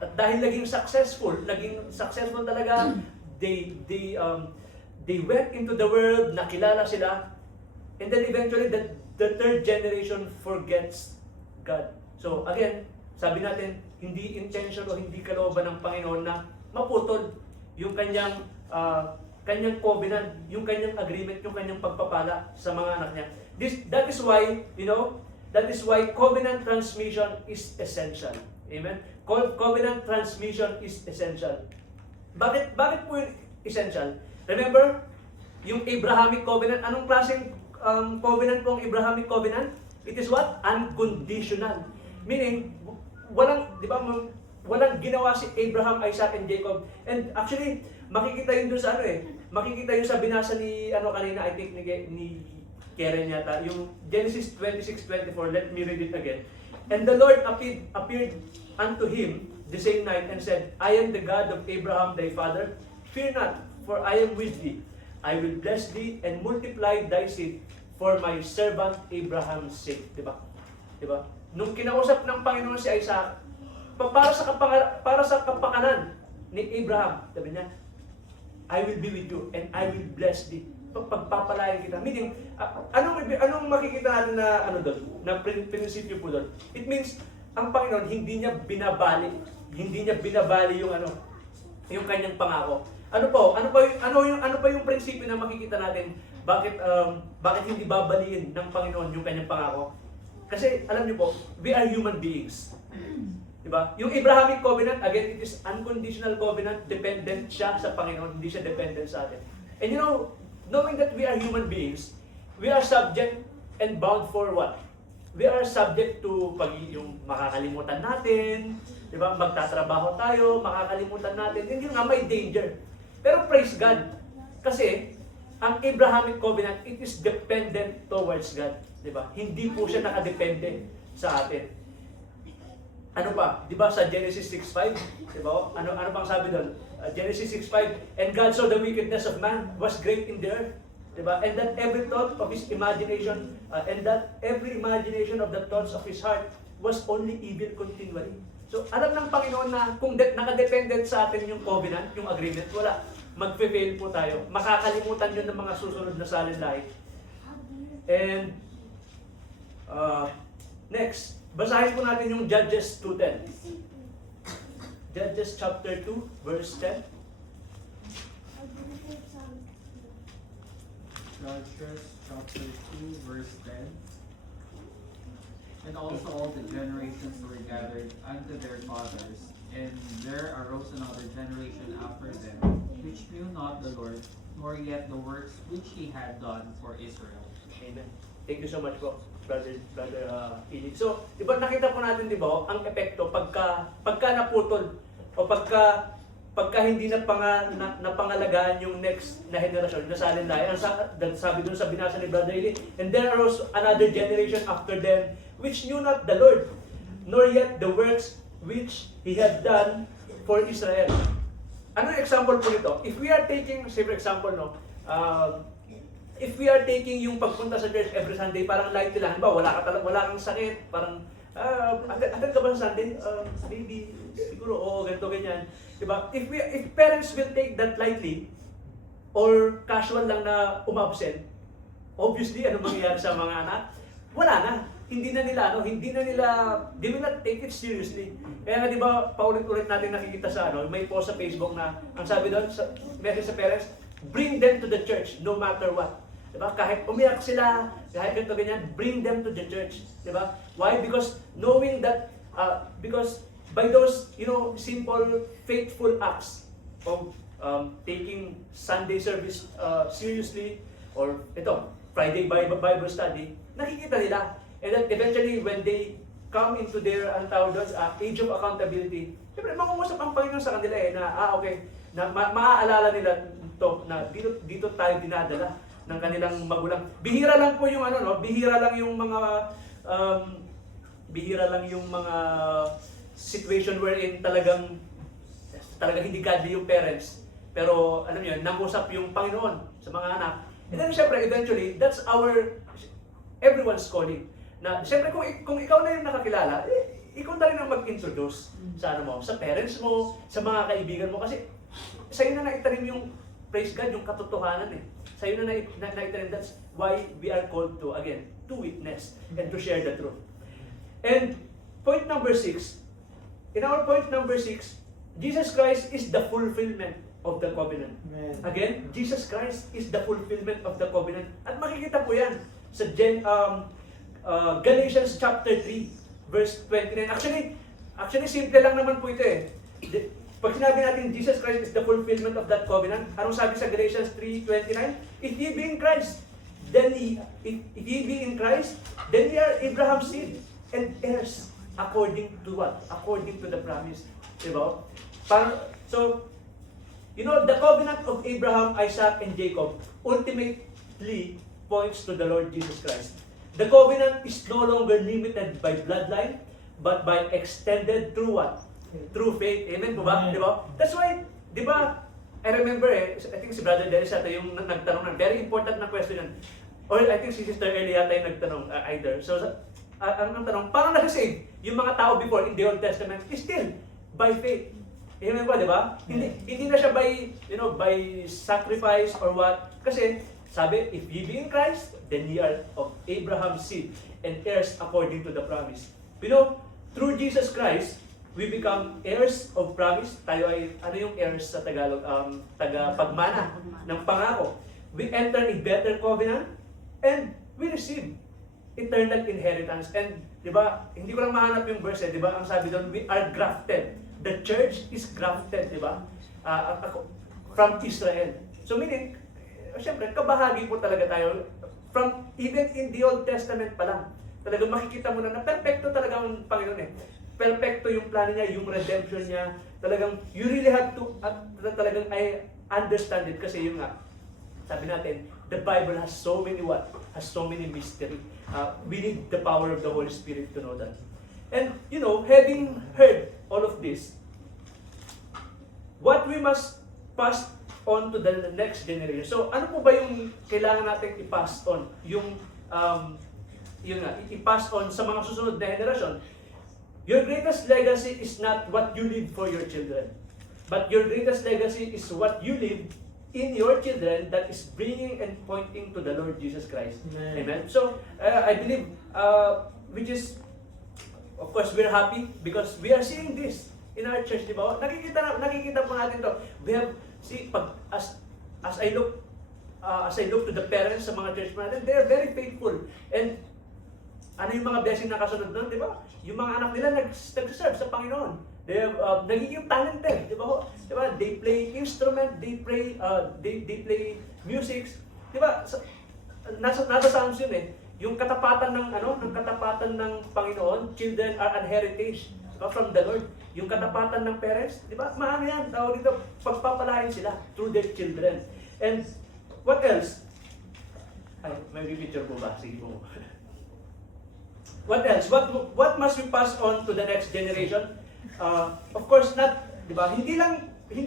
at dahil naging successful talaga, they went into the world, nakilala sila, and then eventually the third generation forgets God. So again, sabi natin, hindi intention o hindi kalooban ng Panginoon na maputol yung kanyang covenant, yung kanyang agreement, yung kanyang pagpapala sa mga anak niya. That is why, you know, that is why covenant transmission is essential. Amen? Covenant transmission is essential. Bakit po yun essential? Remember, yung Abrahamic covenant, anong klaseng covenant po ang Abrahamic covenant? It is what? Unconditional. Meaning, walang ginawa si Abraham, Isaac, and Jacob. And actually, makikita yun doon sa makikita yun sa binasa ni, kanina, I think, ni Karen yata, yung Genesis 26:24, let me read it again. And the Lord appeared unto him the same night and said, I am the God of Abraham thy father. Fear not, for I am with thee. I will bless thee and multiply thy seed for my servant Abraham's sake. Diba? Diba? Nung kinausap ng Panginoon si Isaac, para sa kapakanan ni Abraham, sabi niya, I will be with you and I will bless thee. Pagpapalayan kita. Meaning, anong makikita natin na na prinsipyo po doon? It means, ang Panginoon hindi niya binabali yung kanyang pangako. Ano pa yung prinsipyo na makikita natin bakit hindi babaliin ng Panginoon yung kanyang pangako? Kasi alam niyo po, we are human beings. Diba? Yung Abrahamic covenant, again, it is unconditional covenant, dependent siya sa Panginoon, hindi siya dependent sa atin. And you know, knowing that we are human beings, we are subject and bound for what? We are subject to yung makakalimutan natin, di ba? Magtatrabaho tayo, makakalimutan natin, hindi nga may danger. Pero praise God, kasi ang Abrahamic covenant, it is dependent towards God, di ba? Hindi po siya nakadepende sa atin. Ano pa? Di ba sa Genesis 6:5? Di ba? Ano pang sabi doon? Genesis 6:5, and God saw the wickedness of man was great in the earth. Di ba? And that every thought of his imagination, and that every imagination of the thoughts of his heart was only evil continually. So, alam ng Panginoon na kung nakadependent sa atin yung covenant, yung agreement, wala. Magfe-fail po tayo. Makakalimutan yun ng mga susunod na salinlahi. And, next, basahin po natin yung Judges 2:10. Judges chapter 2, verse 10. Judges chapter 2, verse 10. And also all the generations were gathered unto their fathers, and there arose another generation after them, which knew not the Lord, nor yet the works which he had done for Israel. Amen. Thank you so much po, Brother Ili. So, di ba nakita po natin, di ba, ang epekto pagka naputol o pagka hindi napangalagaan yung next na henerasyon, nasalinlahi. Ang sabi doon sa binasa ni Brother Ili, and there arose another generation after them, which knew not the Lord, nor yet the works which he had done for Israel. Ano yung example po nito? If we are taking, say for example, no, if we are taking yung pagpunta sa church every Sunday, parang light lang, ba? Wala kang sakit, parang, attend ka ba sa Sunday? Maybe, siguro, ganito, ganyan. Diba? If parents will take that lightly, or casual lang na umabsent, obviously, ano mangyayari sa mga anak? Wala na. They will not take it seriously. Kaya nga, di ba, paulit-ulit natin nakikita sa may post sa Facebook na, ang sabi doon, message sa parents, bring them to the church, no matter what. Diba? Kahit umiyak sila, kahit ganito ganyan, bring them to the church. Diba? Why? Because knowing that, because by those, simple, faithful acts of taking Sunday service seriously, or Friday Bible study, nakikita nila. And then eventually, when they come into their age of accountability, siyempre, mangungusap ang Panginoon sa kanila na, okay, na maaalala nila to na dito tayo dinadala ng kanilang magulang. Bihira lang po yung bihira lang yung mga situation wherein talagang hindi godly yung parents. Pero alam niyo, nangusap yung Panginoon sa mga anak. And then syempre, eventually, that's everyone's calling. Na syempre kung ikaw na yung nakakilala, ikaw na rin ang mag-introduce sa sa parents mo, sa mga kaibigan mo, kasi sa'yo na naitanim yung, praise God, yung katotohanan Sa'yo na naitanim. That's why we are called to, again, to witness and to share the truth. And point number 6, in our point number 6, Jesus Christ is the fulfillment of the covenant. Amen. Again, Jesus Christ is the fulfillment of the covenant. At makikita po yan sa Galatians chapter 3, verse 29. Actually, simple lang naman po ito Pag sinabi natin Jesus Christ is the fulfillment of that covenant, anong sabi sa Galatians 3:29? If ye be in Christ, then if ye be in Christ, then ye are Abraham's seed and heirs according to what? According to the promise. Diba? So, the covenant of Abraham, Isaac, and Jacob ultimately points to the Lord Jesus Christ. The covenant is no longer limited by bloodline, but by extended through what? Through faith. Amen po ba? Di ba? That's why, di ba, I remember I think si Brother Dennis yata yung nagtanong na, very important na question yun. Or I think si Sister Ellie yata yung nagtanong, either. So, ang tanong, paano nasa-save yung mga tao before in the Old Testament? Is still by faith. Amen po, di ba? Hindi na siya by sacrifice or what. Kasi, sabi, if ye be in Christ, then ye are of Abraham's seed and heirs according to the promise. Through Jesus Christ, we become heirs of promise. Tayo ay, yung heirs sa Tagalog? Tagapagmana ng pangako. We enter a better covenant and we receive eternal inheritance. And, di ba, hindi ko lang mahanap yung verse, di ba? Ang sabi doon, we are grafted. The church is grafted, di ba? From Israel. So meaning, siyempre, kabahagi po talaga tayo from even in the Old Testament pa lang. Talagang makikita mo na perfecto talaga ang Panginoon Perfecto yung plano niya, yung redemption niya. Talagang, you really have to, talagang I understand it kasi yung sabi natin, the Bible has so many mystery. We need the power of the Holy Spirit to know that. And, having heard all of this, what we must pass on to the next generation. So, ano po ba yung kailangan natin i-pass on? I-pass on sa mga susunod na generasyon. Your greatest legacy is not what you leave for your children. But your greatest legacy is what you leave in your children that is bringing and pointing to the Lord Jesus Christ. Amen. Amen. So, I believe, which is, of course, we're happy because we are seeing this in our church, di ba? Nakikita po natin to. We have, as I look to the parents sa mga church natin, they are very faithful. And ano yung mga blessing na kasunod nun, di ba? Yung mga anak nila nag-serve sa Panginoon. They have nagiging talented, di ba? Di ba? They play instrument, they play music, di ba? Nasa Psalms yun eh. Yung katapatan ng Panginoon, children are an heritage from the Lord. Yung katapatan ng parents, di ba? Maano yan, tawag dito, pagpapalain sila through their children. And what else? Ay, may picture po ba? Sige po. What else? What must we pass on to the next generation? Of course, di ba? Hindi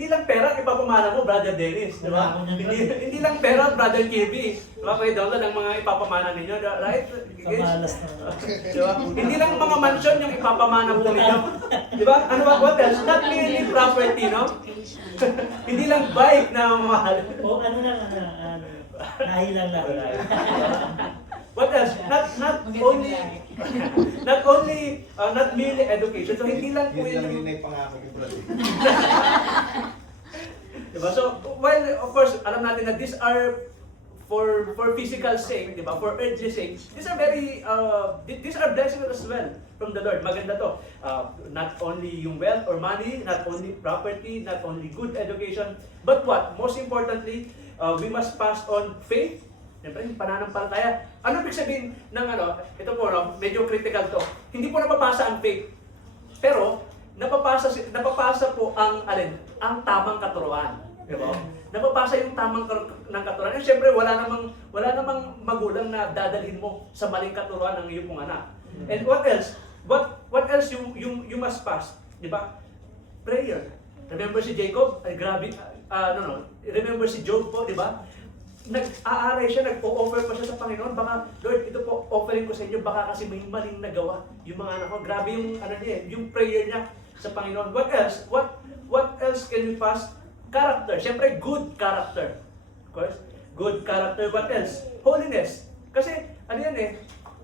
lang pera ang ipapamana mo, Brother Dennis, di ba? Hindi lang pera, Brother Kirby. Di ba? Kayo download ang mga ipapamana ninyo, right? Kamalas na. Di ba? Hindi lang mga mansion yung ipapamana po ninyo. Di ba? Ano ba? What else? Not merely property, no? Hindi lang bike na mahal. O nahilang lang. What else? Not merely education. So hindi lang po Yun lang yun. yung pangako ko, brother. Diba? So, while of course, alam natin na these are for physical sake, diba? For earthly sake, these are blessings as well from the Lord. Maganda to. Not only yung wealth or money, not only property, not only good education, but what? Most importantly, we must pass on faith. Siyempre, yung pananampalataya. Ano ibig sabihin ng ito po, medyo critical to. Hindi po napapasa ang faith. Pero, napapasa po ang tamang katuruan. Diba? Napapasa yung tamang ng katuruan. And siyempre, wala namang magulang na dadalhin mo sa maling katuruan ng iyong mga anak. And what else? What else you must pass? Diba? Prayer. Remember si Jacob? Ay, grabe. Remember si Job po, diba? Nag-aaray siya, nag-o-offer pa siya sa Panginoon. Baka, Lord, ito po, offering ko sa inyo, baka kasi may maling nagawa yung mga anak ko. Grabe yung, yung prayer niya sa Panginoon. What else? What else can we pass? Character. Siyempre, good character. Of course, good character. What else? Holiness. Kasi,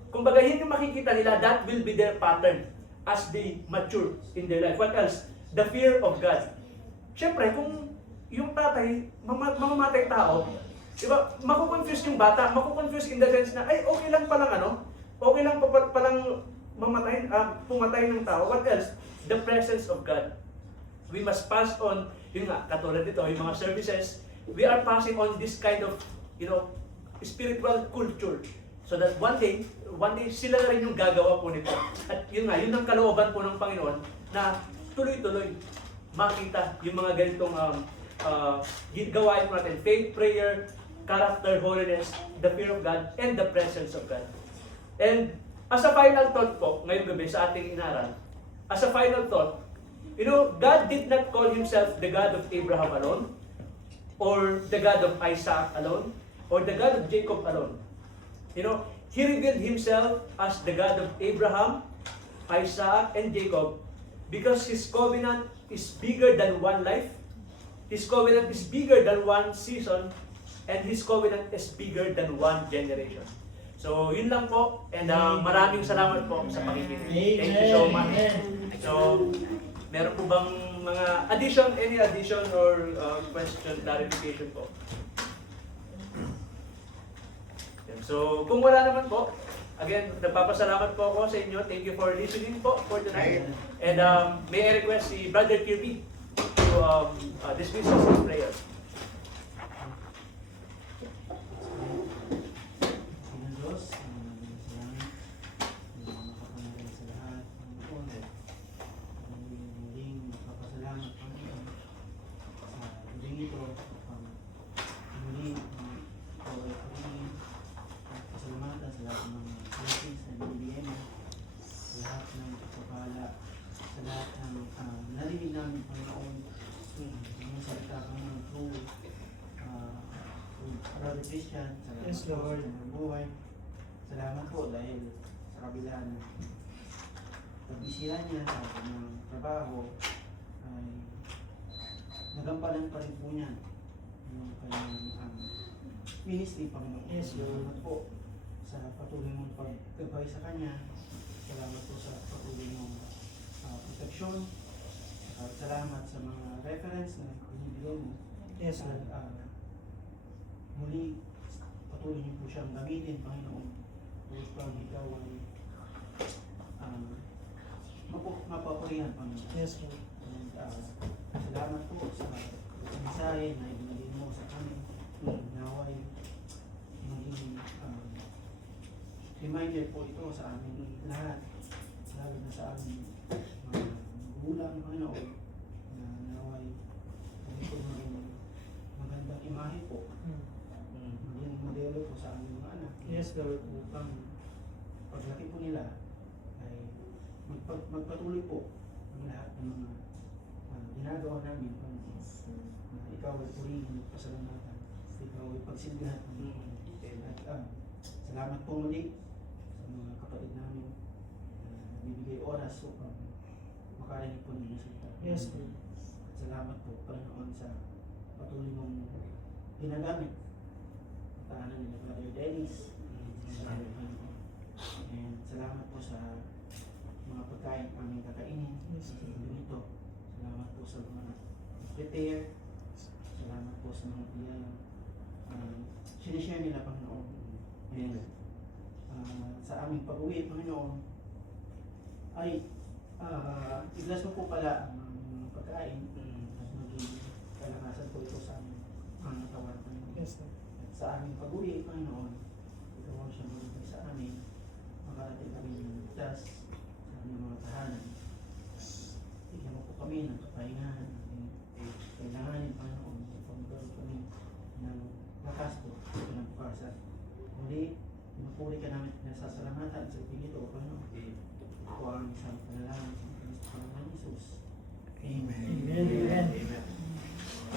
kumbaga, yun yung makikita nila, that will be their pattern as they mature in their life. What else? The fear of God. Siyempre, kung yung tatay, mamamatay tao, diba, makukonfuse yung bata, makukonfuse in the sense na, ay, okay lang palang okay lang palang pumatay ng tao. What else? The presence of God. We must pass on, katulad dito, yung mga services, we are passing on this kind of, spiritual culture. So that one day, sila na rin yung gagawa po nito. At yun ang kalooban po ng Panginoon na tuloy-tuloy makita yung mga ganitong gawain po natin. Faith, prayer, character, holiness, the fear of God, and the presence of God. And as a final thought po, ngayong gabi sa ating inaral, as a final thought, God did not call Himself the God of Abraham alone, or the God of Isaac alone, or the God of Jacob alone. He revealed Himself as the God of Abraham, Isaac, and Jacob because His covenant is bigger than one life, His covenant is bigger than one season, and His covenant is bigger than one generation. So, yun lang po. And maraming salamat po sa pakikinig. Thank you so much. So, meron po bang mga any addition or question, clarification po? So, kung wala naman po, again, nagpapasalamat po ako sa inyo. Thank you for listening po for tonight. And may I request si Brother Kirby to dismiss us in prayer. Pasalamatan sa lahat ng blessings na binibigay mo, sa lahat ng dyan. Salamat Yes, po Lord. sa inyong buhay. Salamat po dahil sa kabila ng pagbisihan niya sa kanyang trabaho ay nagampanan pa rin po niya yung kanyang ministry, Panginoon. Yes, Lord. Salamat po sa patuloy mong paggabay sa kanya. Salamat po sa patuloy mong proteksyon. At salamat sa mga reference na binibigay mo. Yes, At, Lord. muli, patuloy niyo po siyang gamitin, Panginoon. Upang ikaw ay mapapurihan, Panginoon. Yes, Lord. And, salamat po sa mensahe na ibinigay mo sa amin. Naway maging reminder po ito sa amin lahat, lalo na sa aming mga magulang, Panginoon, na naway ito maging magandang imahe po, maging modelo po sa aming mga anak. Yes, Lord. Upang paglaki po nila ay magpatuloy po ang lahat ng mga ginagawa namin, Panginoon. Na ikaw ay purihin at pasalamatan. Ikaw ay pagsilbihan, Panginoon. At salamat po muli sa mga kapatid namin na bibigay oras upang makarinig po ng salita. Yes, Lord. At salamat po, Panginoon, sa patuloy mong ginagamit ang tahanan nila Brother Dennis. Salamat, Panginoon. And salamat po sa mga pagkain aming kakainin Yes, sa ganito. Salamat po sa mga prepare. Salamat po sa mga biyayang sinishare nila, Panginoon. And sa aming pag-uwi, Panginoon, ay i-bless mo po pala ang mga pagkain at maging kalakasan po ito sa aming pangatawan, Panginoon. Yes, Lord. At sa aming pag-uwi, Panginoon, ikaw ang siya magbigay sa amin, makarating kami ng ligtas sa aming mga tahanan. Bigyan mo po kami ng kapahingahan, kailanganin, Panginoon, upang magkaroon kami ng lakas po sa kinabukasan. Muli, pinupuri ka namin, nasasalamatan sa ito, Panginoon. Ito ang isang